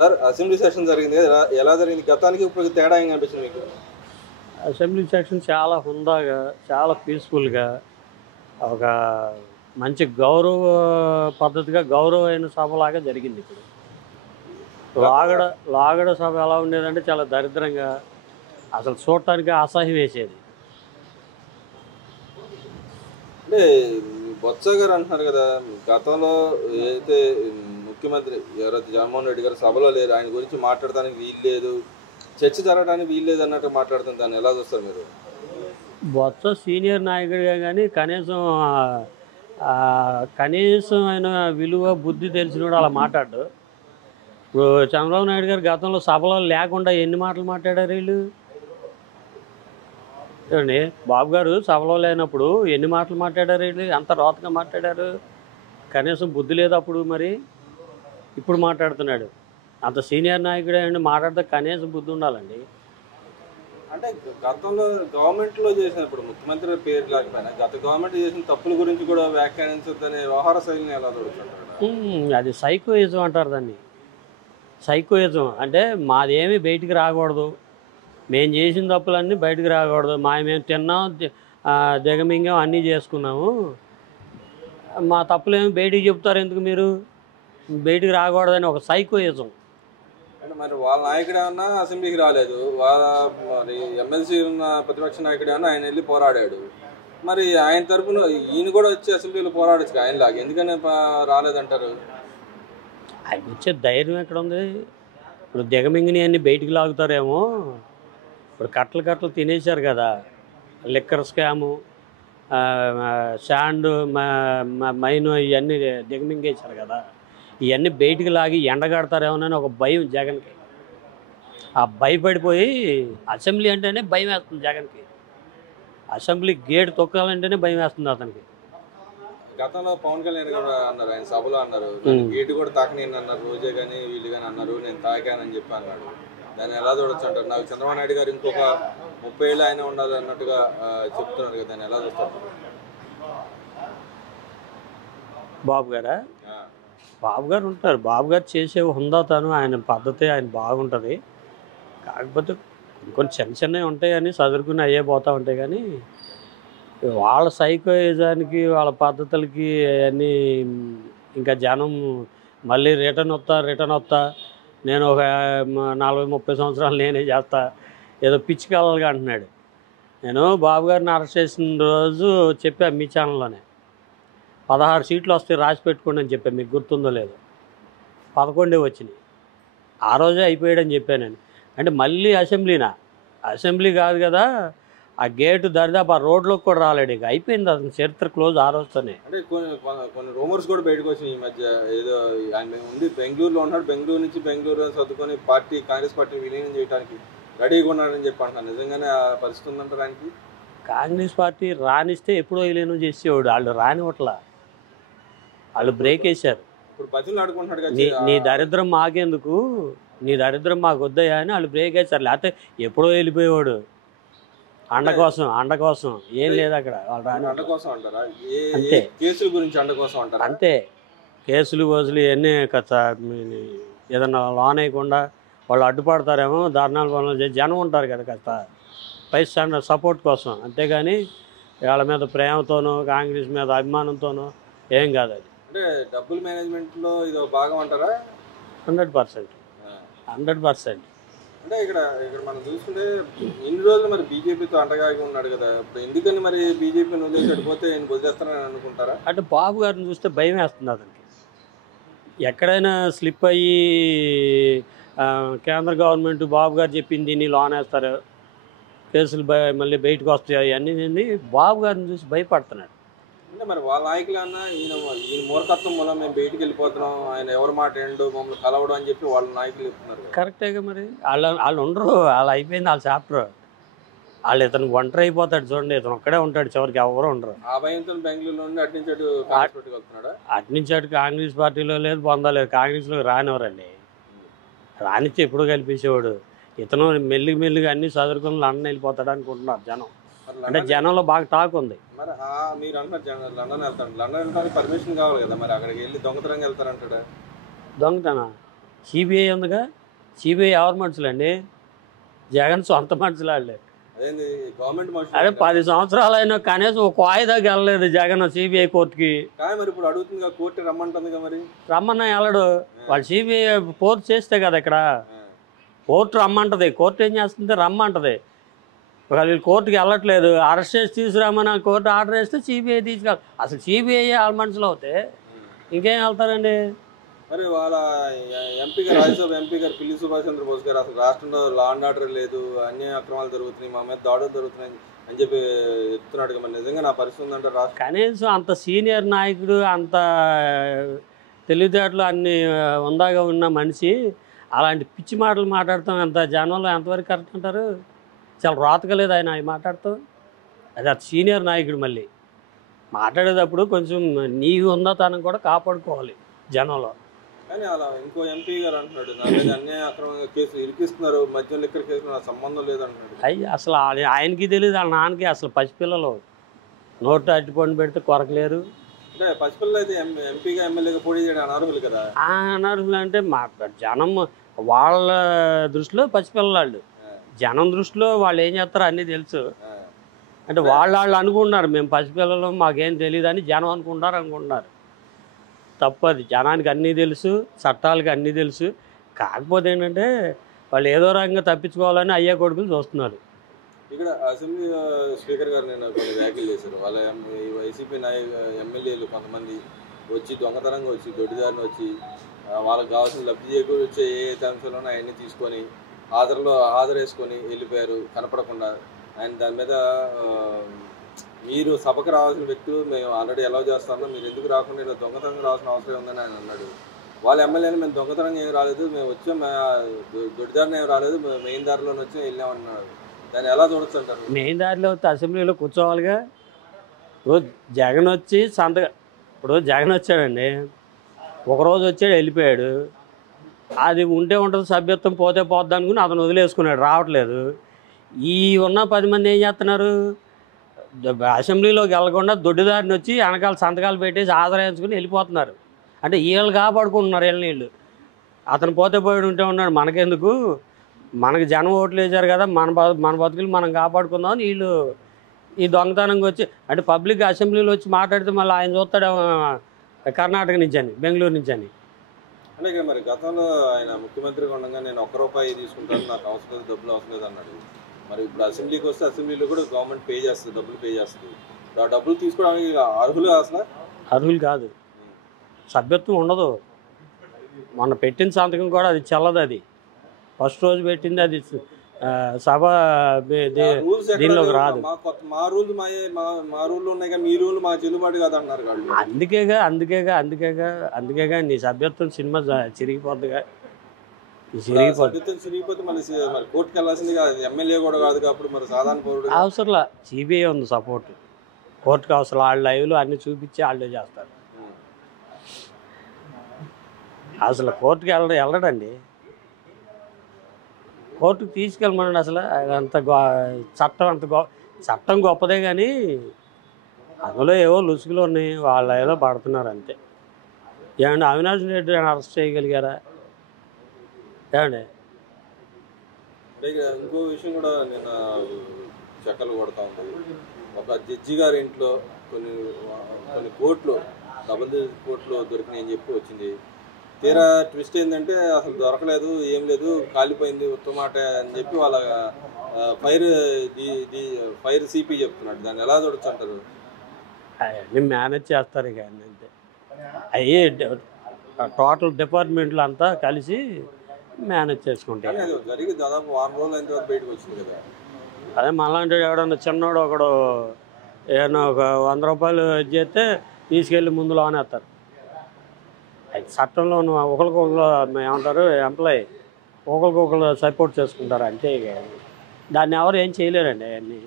Sir assembly session జరిగింది కదా, ఎలా జరిగింది? గతానికి ఇప్పుడు తేడా ఏం కనిపించింది మీకు? అసెంబ్లీ సెక్షన్ చాలా హుందాగా, చాలా పీస్‌ఫుల్‌గా, ఒక మంచి గౌరవ పద్ధతిగా, గౌరవమైన సభలాగా జరిగిందిప్పుడు. గతంలో లాగడ లాగడ సభ ఎలా ఉండేదంటే చాలా దరిద్రంగా, అసలు చూడటానికి అసహ్యం వేసేది. అంటే బొత్స గారు అంటున్నారు కదా, గతంలో ఏదైతే ముఖ్యమంత్రి ఎవరైతే జగన్మోహన్ రెడ్డి గారు సభలో లేరు, ఆయన గురించి మాట్లాడడానికి వీలు లేదు, చర్చ జరగడానికి వీలు లేదు అన్నట్టు మాట్లాడుతుంది. దాన్ని ఎలా చూస్తారు మీరు? బొత్స సీనియర్ నాయకుడిగా కానీ కనీసం కనీసం ఆయన విలువ, బుద్ధి తెలిసినోడు అలా మాట్లాడు. ఇప్పుడు చంద్రబాబు నాయుడు గారు గతంలో సభలో లేకుండా ఎన్ని మాటలు మాట్లాడారు వీళ్ళు? చూడండి, బాబు గారు సభలో లేనప్పుడు ఎన్ని మాటలు మాట్లాడారు వీళ్ళు? అంత రోతగా మాట్లాడారు. కనీసం బుద్ధి లేదు అప్పుడు, మరి ఇప్పుడు మాట్లాడుతున్నాడు. అంత సీనియర్ నాయకుడే అండి, మాట్లాడితే కనీసం బుద్ధి ఉండాలండి. అంటే గతంలో గవర్నమెంట్లో చేసిన, ఇప్పుడు ముఖ్యమంత్రి పేరు లేకపోయినా గత గవర్నమెంట్ చేసిన తప్పుల గురించి కూడా వ్యాఖ్యానించొద్దనే వ్యవహార శైలిని ఎలా చూడుతుంటారు? అది సైకోయిజం అంటారు దాన్ని. సైకోయిజం అంటే మాదేమీ బయటికి రాకూడదు, మేము చేసిన తప్పులన్నీ బయటకు రాకూడదు, మేము తిన్నాం, దిగమింగాం, అన్నీ చేసుకున్నాము, మా తప్పులేమి బయటికి చెప్తారు ఎందుకు మీరు? బయటికి రాకూడదని ఒక సైకోయిజం. అంటే మరి వాళ్ళ నాయకుడు ఏమన్నా అసెంబ్లీకి రాలేదు, వాళ్ళ మరి ఎమ్మెల్సీ ఉన్న ప్రతిపక్ష నాయకుడు ఏమన్నా ఆయన వెళ్ళి పోరాడాడు. మరి ఆయన తరపున ఈయన కూడా వచ్చి అసెంబ్లీలో పోరాడచ్చు ఆయనలాగా, ఎందుకని రాలేదంటారు? ఆయన వచ్చే ధైర్యం ఎక్కడ ఉంది? ఇప్పుడు దిగమింగిని అన్నీ బయటికి లాగుతారేమో. ఇప్పుడు కట్టలు కట్టలు తినేశారు కదా, లిక్కర్ స్కాము, శాండ్, మైను, ఇవన్నీ దిగమింగేశారు కదా, ఇవన్నీ బయటికి లాగి ఎండగడతారేమోనని ఒక భయం జగన్కి. ఆ భయపడిపోయి అసెంబ్లీ అంటేనే భయం వేస్తుంది జగన్కి. అసెంబ్లీ గేట్ తొక్కాలంటేనే భయం వేస్తుంది అతనికి. గతంలో పవన్ కళ్యాణ్ కూడా అన్నారు, ఆయన సభలో అన్నారు, నేను గేటు కూడా తాకనేను అన్నారు, రోజే కానీ వీళ్ళు కానీ అన్నారు, నేను తాకానని చెప్పి అన్నాడు. దాన్ని ఎలా చూడొచ్చు అంటారు? నాకు చంద్రబాబు నాయుడు గారు ఇంకొక 30 ఏళ్ళు ఆయన ఉండాలి అన్నట్టుగా చెప్తున్నారు కదా, దాన్ని ఎలా చూస్తారు? బాబు గారా? బాబు గారు ఉంటారు, బాబు గారు చేసే హుందాతనం, ఆయన పద్ధతి ఆయన బాగుంటుంది. కాకపోతే కొన్ని చిన్న చిన్నవి ఉంటాయని చదువుకుని అయ్యే పోతూ ఉంటాయి, కానీ వాళ్ళ సైకోయిజానికి, వాళ్ళ పద్ధతులకి అవన్నీ ఇంకా జనం మళ్ళీ రిటర్న్ వస్తా, నేను ఒక 40-30 సంవత్సరాలు నేనే చేస్తా, ఏదో పిచ్చి కలలుగా అంటున్నాడు. నేను బాబు గారిని అరెస్ట్ చేసిన రోజు చెప్పాను మీ ఛానల్లోనే, 16 సీట్లు వస్తాయి రాసి పెట్టుకోండి అని చెప్పాను, మీకు గుర్తుందో లేదో. 11 వచ్చినాయి. ఆ రోజే అయిపోయాడని చెప్పాను నేను. అంటే మళ్ళీ అసెంబ్లీ కాదు కదా, ఆ గేటు దరిదాపు ఆ రోడ్లోకి కూడా రాలేడు. ఇక అయిపోయింది, అతని చరిత్ర క్లోజ్ ఆ రోజుతోనే. అంటే కొన్ని రూమర్స్ కూడా బయటకు వచ్చినాయి ఈ మధ్య, ఏదో ఆయన ఉంది బెంగళూరులో ఉన్నాడు, బెంగళూరు నుంచి బెంగళూరు చదువుకొని కాంగ్రెస్ పార్టీ విలీనం చేయడానికి రెడీగా ఉన్నాడని చెప్పి అంటున్నాను. నిజంగానే ఆ పరిస్థితి ఉందంటారు ఆయనకి? కాంగ్రెస్ పార్టీ రానిస్తే ఎప్పుడో విలీనం చేసేవాడు, వాళ్ళు రానివ్వట్లా, వాళ్ళు బ్రేక్ వేశారు. ఇప్పుడు బతులు ఆడుకుంటున్నాడు కదా, నీ దరిద్రం మాకెందుకు, నీ దరిద్రం మాకు వద్దయా అని వాళ్ళు బ్రేక్ వేశారు. లేకపోతే ఎప్పుడో వెళ్ళిపోయేవాడు. అండ కోసం ఏం లేదు అక్కడ. వాళ్ళు అండ కోసం అంటారా? అంతే, కేసుల గురించి అండ కోసం అంటారా? అంతే. కేసులు ఇవన్నీ ఏదన్నా లోన్ వేయకుండా వాళ్ళు అడ్డుపడతారేమో, ధర్నాలు పనులు చేసి జనం ఉంటారు కదా, కాస్త సపోర్ట్ కోసం. అంతేగాని వాళ్ళ మీద ప్రేమతోనో, కాంగ్రెస్ మీద అభిమానంతోనో ఏం కాదు అది. అంటే డబ్బుల మేనేజ్మెంట్లో ఇది భాగం అంటారా? 100%. అంటే ఇక్కడ మనం చూసుకుంటే ఇన్ని రోజులు మరి బీజేపీతో అండగా ఉన్నాడు కదా, ఇప్పుడు ఎందుకని మరి బీజేపీని వదిలేసి వెళ్ళిపోతే ఆయన వదిలేస్తారని అనుకుంటారా? అంటే బాబు గారిని చూస్తే భయం వేస్తుంది అతనికి. ఎక్కడైనా స్లిప్ అయ్యి కేంద్ర గవర్నమెంట్ బాబు గారు చెప్పింది నీ లోన్ వేస్తారు, కేసులు మళ్ళీ బయటకు వస్తాయి అన్నీ, బాబు గారిని చూసి భయపడుతున్నాడు. అంటే మరి వాళ్ళ నాయకులు అన్నా ఈయన మూర్ఖత్వం మూలం మేము బయటికి వెళ్ళిపోతున్నాం, ఆయన ఎవరి మాట ఎండు మమ్మల్ని కలవడం అని చెప్పి వాళ్ళ నాయకులు చెప్తున్నారు. కరెక్టేగా మరి. వాళ్ళు ఉండరు, వాళ్ళు అయిపోయింది వాళ్ళ చాప్టర్. వాళ్ళు ఇతను ఒంటరి అయిపోతాడు చూడండి, ఇతను ఒక్కడే ఉంటాడు, చివరికి ఎవరు ఉండరు. ఆ భయంతో బెంగళూరు నుండి అటు నుంచి అటు కాంగ్రెస్ పార్టీలో లేదు, పొందలేదు, కాంగ్రెస్లో రానివ్వరండి. రానిచ్చి ఎప్పుడు కల్పించేవాడు. ఇతను మెల్లిగా అన్ని చదువుకుని లండన్ వెళ్ళిపోతాడు అనుకుంటున్నారు జనం. అంటే జనంలో బాగా టాక్ ఉంది. మరి మీరు అంటున్నారు లండన్ వెళ్తాడు, లండన్ వెళ్ళడానికి పర్మిషన్ కావాలి కదా, మరి అక్కడికి వెళ్ళి దొంగతనంగా వెళ్తారంటాడా? దొంగతనం సిబిఐ ఉందిగా, సిబిఐ ఎవరి మనుషులండి? జగన్ సొంత మనుషులు వాళ్ళే. అదేంది గవర్నమెంట్ మనుషులు అదే 10 సంవత్సరాలు అయినా కనీసం ఒక వాయిదాకి వెళ్ళలేదు జగన్ సిబిఐ కోర్టుకి. కానీ మరి ఇప్పుడు అడుగుతుందిగా, కోర్టు రమ్మంటుందిగా, మరి రమ్మన్నా వెళ్ళడు. వాళ్ళు సిబిఐ పోర్ట్ చేస్తే కదా ఇక్కడ కోర్టు రమ్మంటది. కోర్టు ఏం చేస్తుంది? రమ్మంటది. వీళ్ళు కోర్టుకి వెళ్ళట్లేదు, అరెస్ట్ చేసి తీసుకురామని కోర్టు ఆర్డర్ వేస్తే సిబిఐ తీసుకెళ్ళి, అసలు సిబిఐ వాళ్ళ మనుషులు అవుతే ఇంకేం వెళ్తారండి? మరి వాళ్ళ ఎంపీ గారు, రాజ్యసభ ఎంపీ గారు పిల్లి సుభాష్ చంద్రబోస్ గారు అసలు రాష్ట్రంలో లా అండ్ ఆర్డర్ లేదు, అన్ని అక్రమాలు జరుగుతున్నాయి, మా మీద దాడులు జరుగుతున్నాయి అని చెప్పి చెప్తున్నాడు. మరి నిజంగా నా పరిస్థితి ఉందంటే రాష్ట్రం కనీసం అంత సీనియర్ నాయకుడు, అంత తెలివితేటలు అన్ని ఉందాగా ఉన్న మనిషి అలాంటి పిచ్చి మాటలు మాట్లాడతాం ఎంత జనంలో ఎంతవరకు కరెక్ట్ అంటారు? చాలా రాతకలేదు ఆయన అవి మాట్లాడతాం. అది సీనియర్ నాయకుడు మళ్ళీ మాట్లాడేటప్పుడు కొంచెం నీకు ఉందాతనం కూడా కాపాడుకోవాలి జనంలో. కానీ అలా ఇంకో ఎంపీ గారు అంటున్నాడు, నా మీద అన్యాయ అక్రమంగా కేసులు ఇరికిస్తున్నారు, మద్యం లిక్కర్ కేసులు నాకు సంబంధం లేదంటున్నాడు. అయ్యి అసలు ఆయనకి తెలియదు, వాళ్ళ నాన్నకి. అసలు పసిపిల్లలు నోటు అట్టిపండు పెడితే కొరకలేరు. అంటే పసిపిల్లలు అయితే ఎంపీగా ఎమ్మెల్యేగా పోటీ చేయడం అనర్హులు కదా. అనర్హులు అంటే మా జనం వాళ్ళ దృష్టిలో పసిపిల్లలు, జనం దృష్టిలో వాళ్ళు ఏం చేస్తారో అన్నీ తెలుసు. అంటే వాళ్ళు అనుకుంటున్నారు మేము పసిపిల్లలు మాకేం తెలియదు అని జనం అనుకుంటున్నారు. తప్పది. జనానికి అన్నీ తెలుసు, చట్టాలకి అన్నీ తెలుసు. కాకపోతే ఏంటంటే వాళ్ళు ఏదో రకంగా తప్పించుకోవాలని అయ్యే కొడుకులు చూస్తున్నారు. ఇక్కడ అసెంబ్లీ స్పీకర్ గారు నేను కొన్ని వ్యాఖ్యలు చేశారు. వాళ్ళ వైసీపీ ఎమ్మెల్యేలు కొంతమంది వచ్చి దొంగతనంగా వచ్చి దొడ్డిదారిని వచ్చి వాళ్ళకి కావాల్సిన లబ్ధి చేకూర్చే ఏ అంశాలను అవన్నీ తీసుకొని హాజరేసుకొని వెళ్ళిపోయారు కనపడకుండా. ఆయన దాని మీద మీరు సభకు రావాల్సిన వ్యక్తులు మేము ఆల్రెడీ ఎలా చేస్తామో మీరు ఎందుకు రాకుండా ఇలా దొంగతనంగా రావాల్సిన అవసరం ఉందని ఆయన అన్నాడు. వాళ్ళ ఎమ్మెల్యేని మేము దొంగతనంగా ఏం రాలేదు, మేము వచ్చాం దొడ్డిదారిని ఏం రాలేదు, మెయిన్ దారిలోనే వచ్చి వెళ్ళామన్నాడు. దాన్ని ఎలా చూడొచ్చు అంటారు? మెయిన్ దారిలో అసెంబ్లీలో కూర్చోవాలిగా. ఇప్పుడు జగన్ వచ్చాడండి, ఒకరోజు వచ్చాడు వెళ్ళిపోయాడు. అది ఉంటే ఉంటుంది సభ్యత్వం, పోతే పోద్ది అనుకుని అతను వదిలేసుకున్నాడు, రావట్లేదు. ఈ ఉన్న 10 మంది ఏం చేస్తున్నారు? అసెంబ్లీలోకి వెళ్ళకుండా దొడ్డిదారిని వచ్చి వెనకాల సంతకాలు పెట్టేసి ఆదరించుకుని వెళ్ళిపోతున్నారు. అంటే వీళ్ళు కాపాడుకుంటున్నారు వీళ్ళు. అతను పోతే పోయాడు ఉంటే ఉన్నాడు, మనకెందుకు, మనకు జనం ఓట్లు వేసారు కదా, మన బతుకులు మనం కాపాడుకుందామని వీళ్ళు ఈ దొంగతనంగా వచ్చి, అంటే పబ్లిక్ అసెంబ్లీలో వచ్చి మాట్లాడితే మళ్ళీ ఆయన చూస్తాడు కర్ణాటక నుంచి అని, బెంగళూరు నుంచి అని. అంటే ఇక మరి గతంలో ఆయన ముఖ్యమంత్రిగా ఉండగా నేను ₹1 తీసుకుంటాను, నాకు అవసరం లేదు, డబ్బులు అవసరం లేదు అన్నాడు. మరి ఇప్పుడు అసెంబ్లీకి వస్తే అసెంబ్లీలో కూడా గవర్నమెంట్ పే చేస్తుంది, డబ్బులు పే చేస్తుంది. ఆ డబ్బులు తీసుకోవడానికి అర్హులు అసలు? అర్హులు కాదు, సభ్యత్వం ఉండదు. మొన్న పెట్టిన సంతకం కూడా అది చెల్లదు. అది ఫస్ట్ రోజు పెట్టింది, అది సభ దీనిలోకి రాదు. మా రూల్ ఉన్నాయి కదా, మీ రూల్ మా చెల్లుబాటు కాదు అన్నారు. అందుకేగా నీ సభ్యత్వం సినిమా చిరిగిపోద్దిగా. చిరిగిపోతే మళ్ళీ కోర్టుకి వెళ్ళాల్సింది కాదు, ఎమ్మెల్యే కూడా కాదు కాబట్టి మరి సాధారణ పౌరుడు అవసరంలా. సిబిఐ ఉంది సపోర్ట్, కోర్టుకి అవసరం. వాళ్ళ లైవ్లు అన్ని చూపించి వాళ్ళే చేస్తారు. అసలు కోర్టుకి వెళ్ళడండి, కోర్టుకు తీసుకెళ్ళమనండి. అసలు అంత చట్టం గొప్పదే కానీ అందులో ఏవో లుసుగులు ఉన్నాయి, వాళ్ళ ఏదో పడుతున్నారు అంతే. ఏమండి అవినాష్ రెడ్డి అరెస్ట్ చేయగలిగారా? ఏమండి ఇంకో విషయం కూడా నేను చెక్కలు కొడతా ఉంది. ఒక జడ్జి గారి ఇంట్లో కొన్ని కోట్లు, డబుల్ కోట్లు దొరికినాయని చెప్పి వచ్చింది. తీరా ట్విస్ట్ ఏంటంటే అసలు దొరకలేదు, ఏం లేదు, కాలిపోయింది ఉత్తమాట అని చెప్పి వాళ్ళ ఫైర్ సిపి చెప్తున్నాడు. దాన్ని ఎలా చూడొచ్చు అంటారు? అవన్నీ మేనేజ్ చేస్తారు ఇక అంతే. అయ్యే టోటల్ డిపార్ట్మెంట్లు అంతా కలిసి మేనేజ్ చేసుకుంటారు. జరిగి దాదాపు 6 రోజులు అయిన తర్వాత బయటకు వచ్చింది కదా. అదే మనలాంటి ఎవడన్నా చిన్నోడు ఒకడు ఏమన్నా ఒక ₹100 చేస్తే తీసుకెళ్ళి ముందు లోనేస్తారు. చట్టంలో ఒకరికొకరు ఏమంటారు, ఎంప్లాయీ ఒకరికొకరు సపోర్ట్ చేసుకుంటారు అంతే. దాన్ని ఎవరు ఏం చేయలేరండి అవన్నీ.